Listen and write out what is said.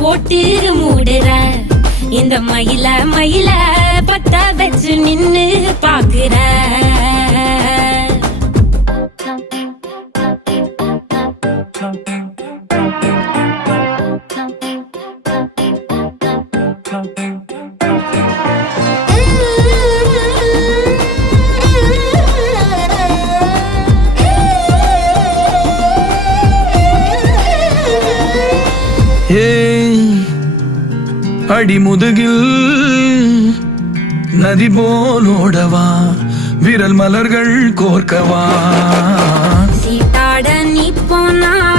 போட்டு மூடுற இந்த மயில மயில பத்த வச்சு நின்னு பாக்குற அடிமுதுகில் நதி போலோடவா விரல் மலர்கள் கோர்க்கவா சீட்டாட நீ போனா